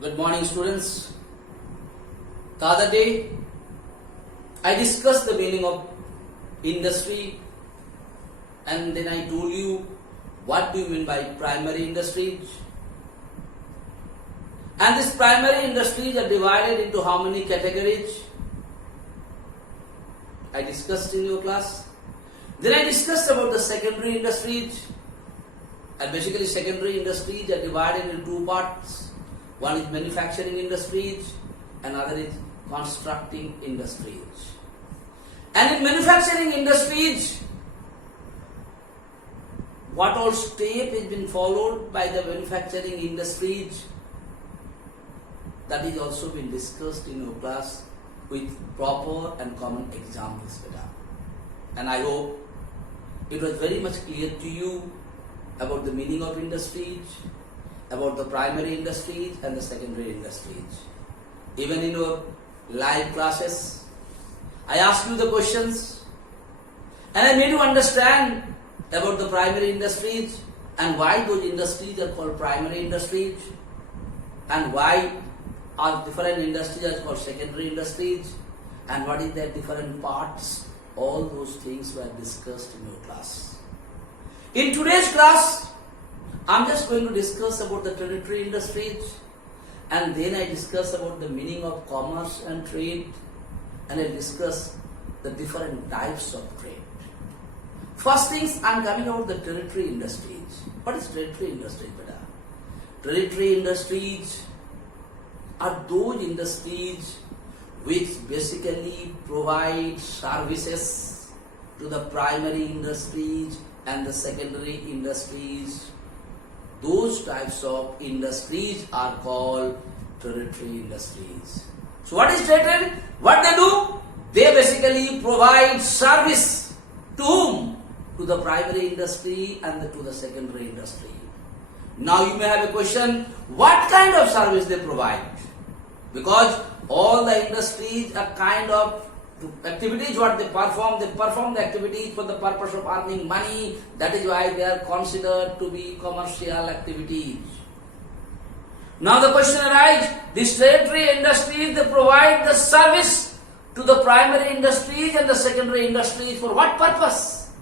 Good morning, students. The other day, I discussed the meaning of industry, and then I told you what do you mean by primary industries. And these primary industries are divided into how many categories? I discussed in your class. Then I discussed about the secondary industries. And basically secondary industries are divided into two parts. One is manufacturing industries, another is constructing industries. And in manufacturing industries, what all step has been followed by the manufacturing industries, that is also been discussed in your class with proper and common examples. And I hope it was very much clear to you about the meaning of industries, about the primary industries and the secondary industries. Even in your live classes, I asked you the questions and I made you understand about the primary industries and why those industries are called primary industries and why are different industries are called secondary industries and what is their different parts. All those things were discussed in your class. In today's class, I'm just going to discuss about the tertiary industries, and then I discuss about the meaning of commerce and trade, and I discuss the different types of trade. First things, I'm coming out the tertiary industries. What is tertiary industries, beta? Tertiary industries are those industries which basically provide services to the primary industries and the secondary industries. Those types of industries are called tertiary industries. So what is tertiary? What they do? They basically provide service to whom? To the primary industry and to the secondary industry. Now you may have a question, what kind of service they provide? Because all the industries are kind of activities what they perform the activities for the purpose of earning money. That is why they are considered to be commercial activities. Now the question arises, these tertiary industries, they provide the service to the primary industries and the secondary industries for what purpose?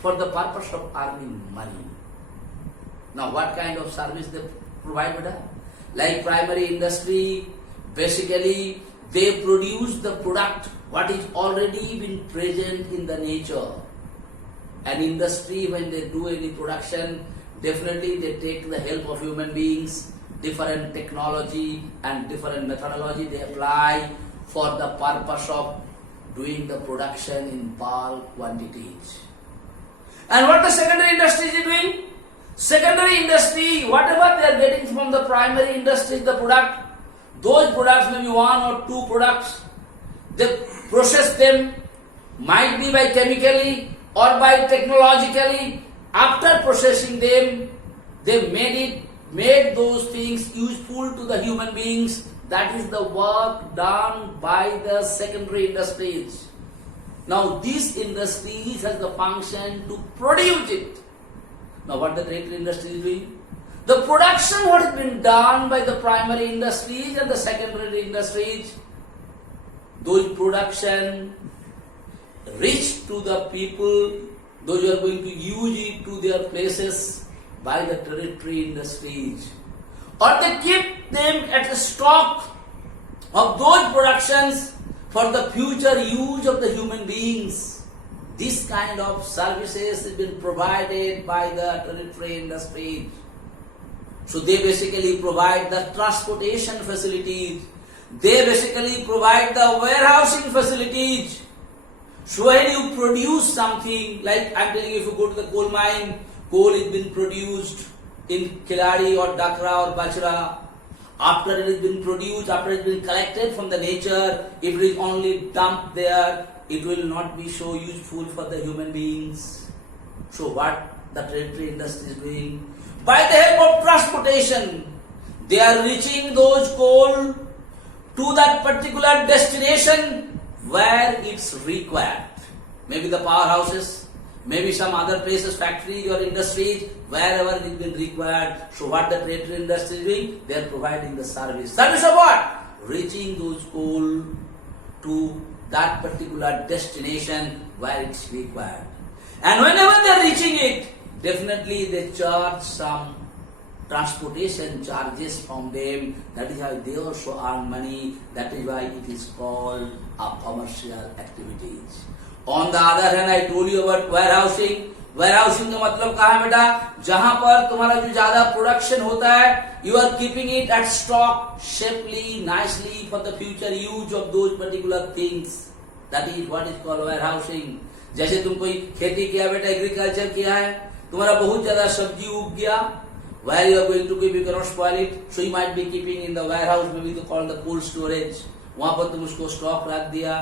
For the purpose of earning money. Now what kind of service they provide? Like primary industry, basically they produce the product what is already been present in the nature. An industry, when they do any production, definitely they take the help of human beings, different technology and different methodology they apply for the purpose of doing the production in bulk quantities. And what the secondary industry is doing? Secondary industry, whatever they are getting from the primary industry, the product, those products may be one or two products. They process them, might be by chemically or by technologically. After processing them, they made those things useful to the human beings. That is the work done by the secondary industries. Now these industries has the function to produce it. Now what the tertiary industry is doing? The production what has been done by the primary industries and the secondary industries, those production reach to the people, those who are going to use it to their places by the tertiary industries. Or they keep them at the stock of those productions for the future use of the human beings. This kind of services has been provided by the tertiary industries. So they basically provide the transportation facilities. They basically provide the warehousing facilities. So when you produce something, like I'm telling you, if you go to the coal mine, coal is been produced in Khiladi or Dakra or Bachra. After it has been produced, after it has been collected from the nature, if it is only dumped there, it will not be so useful for the human beings. So what the tertiary industry is doing? By the help of transportation, they are reaching those coal to that particular destination where it's required. Maybe the powerhouses, maybe some other places, factories or industries, wherever it is been required. So what the trade industry is doing? They are providing the service. Service of what? Reaching those coal to that particular destination where it's required. And whenever they are reaching it, definitely they charge some transportation charges from them. That is how they also earn money. That is why it is called a commercial activities. On the other hand, I told you about warehousing. warehousing का मतलब कहाँ है बेटा? जहां पर तुम्हारा जो ज्यादा प्रोडक्शन होता है, you are keeping it at stock safely, nicely for the future use of those particular things. That is what is called warehousing. जैसे तुम कोई खेती किया बेटा, एग्रीकल्चर किया है, तुम्हारा बहुत ज्यादा सब्जी उग गया, where you are going to keep, you cannot spoil it, so you might be keeping in the warehouse, maybe to call the cold storage. वहां पर तुम उसको स्टॉक रख दिया,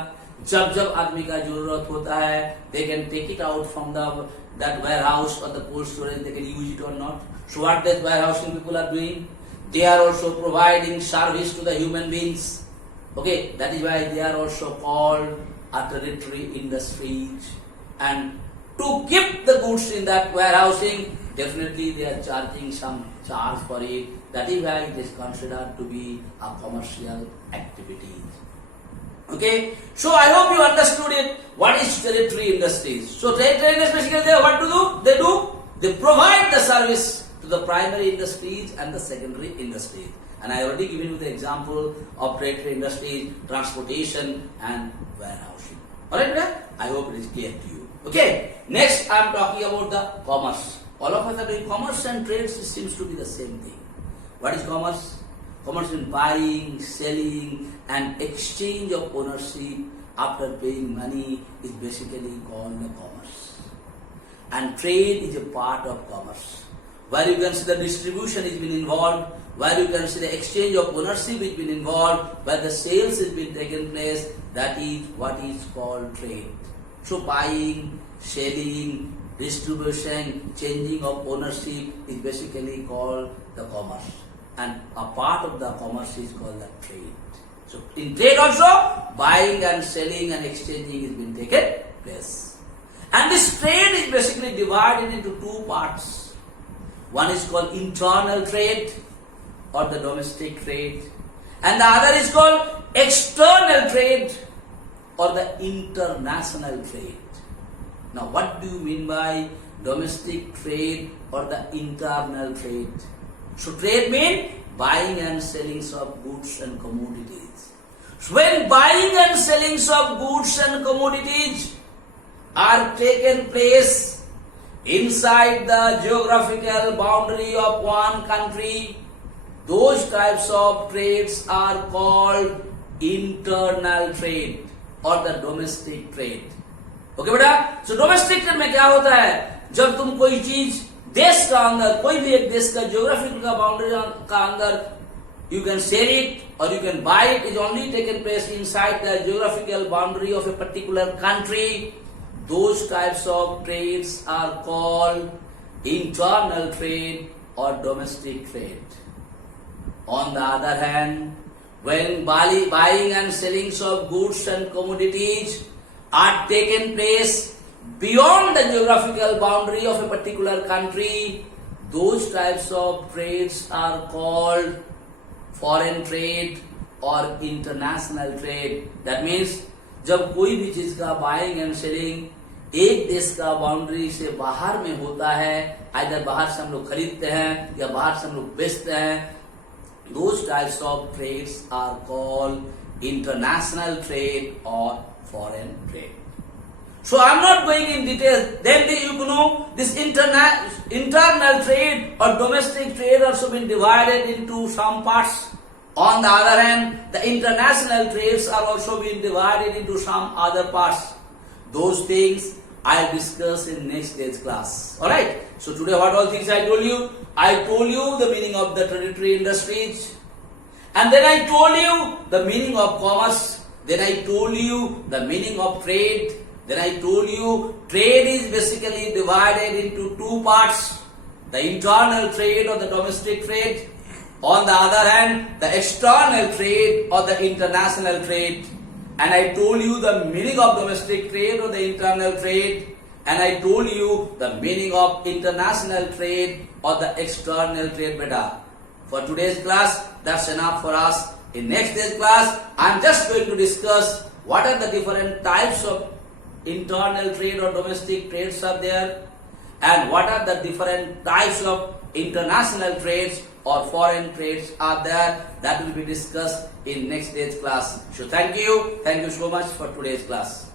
जब जब आदमी का जरूरत होता है, they can take it out from that warehouse or the cold storage, they can use it or not. So what that warehousing people are doing? They are also providing service to the human beings. Okay, that is why they are also called a tertiary industries. And to keep the goods in that warehousing, definitely they are charging some charge for it. That is why it is considered to be a commercial activity. Okay, so I hope you understood it. What is tertiary industries? So tertiary industries basically what do? They provide the service to the primary industries and the secondary industries. And I already given you the example of tertiary industries, transportation and warehousing. Alright, I hope it is clear to you. Okay, next I am talking about the commerce. All of us are doing commerce and trade seems to be the same thing. What is commerce? Commerce in buying, selling and exchange of ownership after paying money is basically called the commerce. And trade is a part of commerce, where you can see the distribution is been involved, where you can see the exchange of ownership is been involved, where the sales is been taken place. That is what is called trade. So buying, selling, distribution, changing of ownership is basically called the commerce. And a part of the commerce is called the trade. So in trade also, buying and selling and exchanging is being taken place. And this trade is basically divided into two parts. One is called internal trade or the domestic trade. And the other is called external trade or the international trade. Now what do you mean by domestic trade or the internal trade? So trade means buying and selling of goods and commodities. So when buying and selling of goods and commodities are taken place inside the geographical boundary of one country, those types of trades are called internal trade or the domestic trade. Okay बेटा? So domestic trade में क्या होता है? जब तुम कोई चीज देश का अंदर, कोई भी एक देश का ज्योग्राफिकल का बाउंड्री का अंदर, you can sell it or you can buy it, is only taken place inside the geographical boundary of a particular country. Those types of trades are called internal trade or domestic trade. On the other hand, when buying and selling of goods and commodities are taken place beyond the geographical boundary of a particular country, those types of trades are called foreign trade or international trade. That means जब कोई भी चीज का buying and selling एक देश का boundary से बाहर में होता है, इधर बाहर से हम लोग खरीदते हैं या बाहर से हम लोग बेचते हैं, those types of trades are called international trade or foreign trade. So I am not going in detail. Then you know this internal trade or domestic trade also been divided into some parts. On the other hand, the international trades are also being divided into some other parts. Those things I will discuss in next day's class. Alright. So today what all things I told you? I told you the meaning of the tertiary industries. And then I told you the meaning of commerce. Then I told you the meaning of trade. Then I told you trade is basically divided into two parts. The internal trade or the domestic trade. On the other hand, the external trade or the international trade. And I told you the meaning of domestic trade or the internal trade. and I told you the meaning of international trade or the external trade beta. For today's class, that's enough for us. In next day's class, I am just going to discuss what are the different types of internal trade or domestic trades are there, and what are the different types of international trades or foreign trades are there. That will be discussed in next day's class. So thank you so much for today's class.